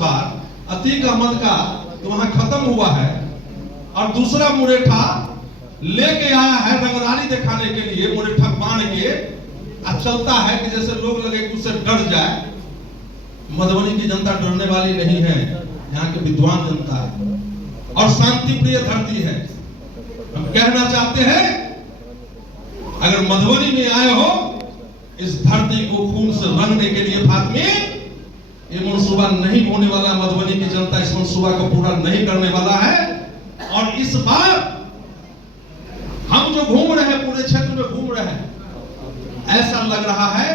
बार अतीक अहमद का तो वहां खत्म हुआ है और दूसरा मुरेठा लेके आया है रंगदारी दिखाने के लिए, मुरेठा बांध के अब चलता है कि जैसे लोग लगे कि उससे डर जाए। मधुबनी की जनता डरने वाली नहीं है, यहाँ के विद्वान जनता है और शांति प्रिय धरती है। हम कहना चाहते हैं अगर मधुबनी में आए हो इस धरती को खून से रंगने के लिए फातिमी, ये मंसूबा नहीं होने वाला। मधुबनी की जनता इस मंसूबा को पूरा नहीं करने वाला है और इस बार हम जो घूम रहे हैं पूरे क्षेत्र में घूम रहे हैं, ऐसा लग रहा है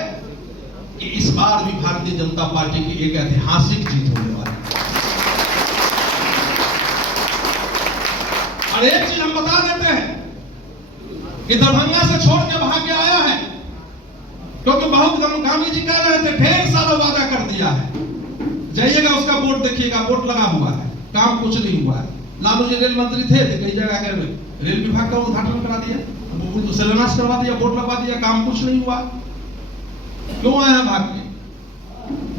कि इस बार भी भारतीय जनता पार्टी की एक ऐतिहासिक जीत होने वाली है। और एक चीज हम बता देते हैं कि दरभंगा से छोड़ के भाग के आया है क्योंकि बहुत गांधी जी कह रहे थे ढेर सारा वादा कर दिया है, जाइएगा उसका बोर्ड देखिएगा, बोर्ड लगा हुआ है, काम कुछ नहीं हुआ है। लालू जी रेल मंत्री थे तो कई जगह रेल विभाग का उद्घाटन करा दिया, शिलान्यास करवा दिया, बोर्ड लगवा दिया, काम कुछ नहीं हुआ। क्यों आया भाग के?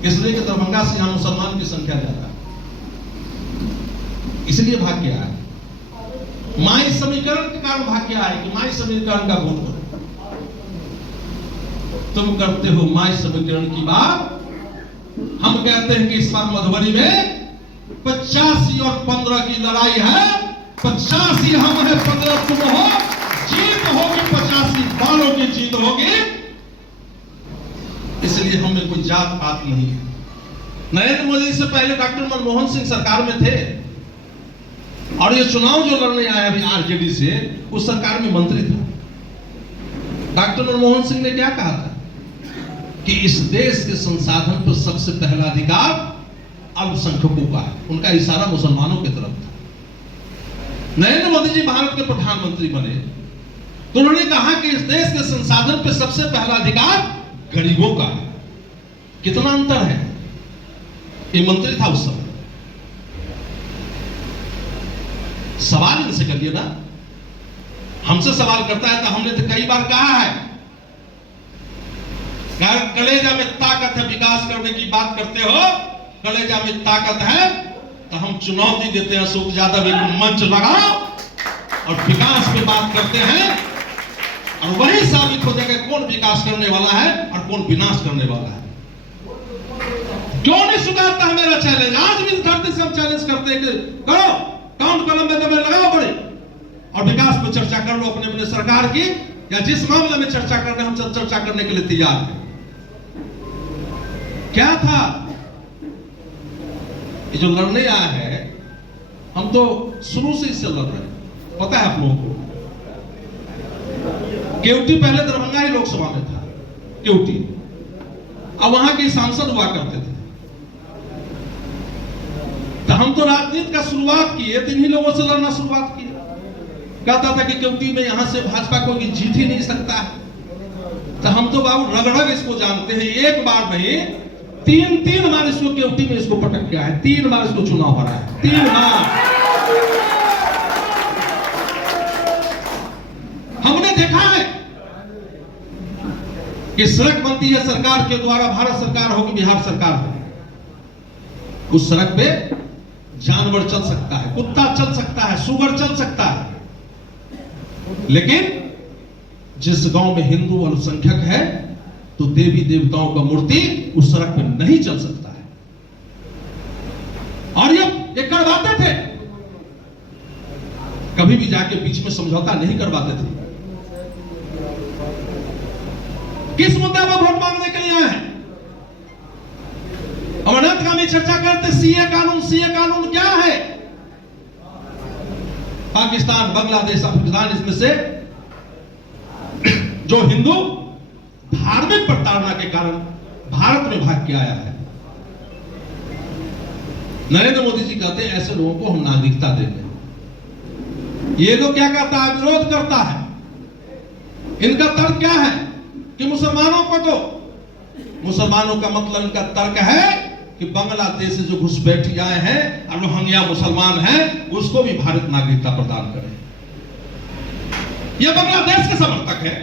इसलिए कि दरभंगा से यहां मुसलमान की संख्या ज्यादा, इसलिए भाग के आया। माई समीकरण के कारण भाग के आया कि माई समीकरण का वोट करो। तुम करते हो माई समीकरण की बात, हम कहते हैं कि इस बार मधुबनी में 85 और 15 की लड़ाई है। 85 हम है, 15 तुम हो, जीत होगी 85 बालों की जीत होगी। इसलिए हमें कोई जात पात नहीं है। नरेंद्र मोदी से पहले डॉक्टर मनमोहन सिंह सरकार में थे और ये चुनाव जो लड़ने आया अभी आरजेडी से, उस सरकार में मंत्री था। डॉक्टर मनमोहन सिंह ने क्या कहा था कि इस देश के संसाधन पर सबसे पहला अधिकार अल्पसंख्यकों का है। उनका इशारा मुसलमानों की तरफ था। नरेंद्र मोदी जी भारत के प्रधानमंत्री बने तो उन्होंने कहा कि इस देश के संसाधन पर सबसे पहला अधिकार गरीबों का है। कितना अंतर है? ये मंत्री था उस समय। सवाल इनसे करिए ना, हमसे सवाल करता है तो हमने तो कई बार कहा है कलेजा में ताकत है, विकास करने की बात करते हो, कलेजा में ताकत है तो हम चुनौती देते हैं अशोक यादव एक मंच लगाओ और विकास पे बात करते हैं और वही साबित हो जाएगा कौन विकास करने वाला है और कौन विनाश करने वाला है। क्यों नहीं स्वीकारता है मेरा चैलेंज? आज भी इस धरती से हम चैलेंज करते हैं कि करो, काउंट कलम में तुम्हें लगाओ बड़े और विकास पर चर्चा कर लो अपने अपने सरकार की, या जिस मामले में चर्चा करने हम चर्चा करने के लिए तैयार हैं। क्या था ये जो लड़ने आया है, हम तो शुरू से इससे लड़ रहे हैं, पता है आप लोगों को। केवटी पहले दरभंगा ही लोकसभा में था, केवटी, अब वहां के सांसद हुआ करते थे। तो हम तो राजनीति का शुरुआत किए तो इन्हीं लोगों से लड़ना शुरुआत किए। कहता था कि केवटी में यहां से भाजपा को जीत ही नहीं सकता है। तो हम तो बाबू रगड़ग इसको जानते हैं, एक बार नहीं तीन बार इसको केवटी में इसको पटक गया है, 3 बार इसको चुनाव हरा है, 3 बार। हमने देखा है कि सड़क बनती है सरकार के द्वारा, भारत सरकार हो कि बिहार सरकार हो, उस सड़क पे जानवर चल सकता है, कुत्ता चल सकता है, सुगर चल सकता है, लेकिन जिस गांव में हिंदू अल्पसंख्यक है तो देवी देवताओं का मूर्ति उस सड़क पे नहीं चल सकता है। और ये करवाते थे, कभी भी जाके बीच में समझौता नहीं करवाते थे। किस मुद्दे पर वोट मांगने के लिए आए हैं? अमरनाथ का भी चर्चा करते, सीए कानून क्या है? पाकिस्तान, बांग्लादेश, अफगानिस्तान, इसमें से जो हिंदू धार्मिक प्रताड़ना के कारण भारत में भाग के आया है, नरेंद्र मोदी जी कहते हैं ऐसे लोगों को हम नागरिकता देंगे। ये लोग क्या करता है? विरोध करता है। इनका तर्क क्या है कि मुसलमानों को तो, मुसलमानों का मतलब इनका तर्क है कि बांग्लादेश से जो घुसपैठी आए हैं और रोहिंग्या मुसलमान हैं उसको भी भारत नागरिकता प्रदान करे। यह बांग्लादेश के समर्थक है।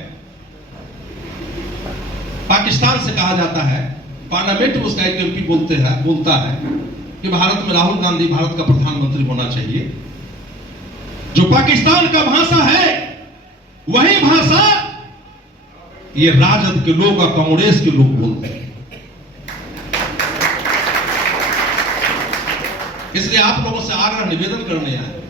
पाकिस्तान से कहा जाता है, पार्लियामेंट में उसका एक एमपी बोलता है कि भारत में राहुल गांधी भारत का प्रधानमंत्री होना चाहिए। जो पाकिस्तान का भाषा है वही भाषा ये राजद के लोग और कांग्रेस के लोग बोलते हैं। इसलिए आप लोगों से आग्रह निवेदन करने आए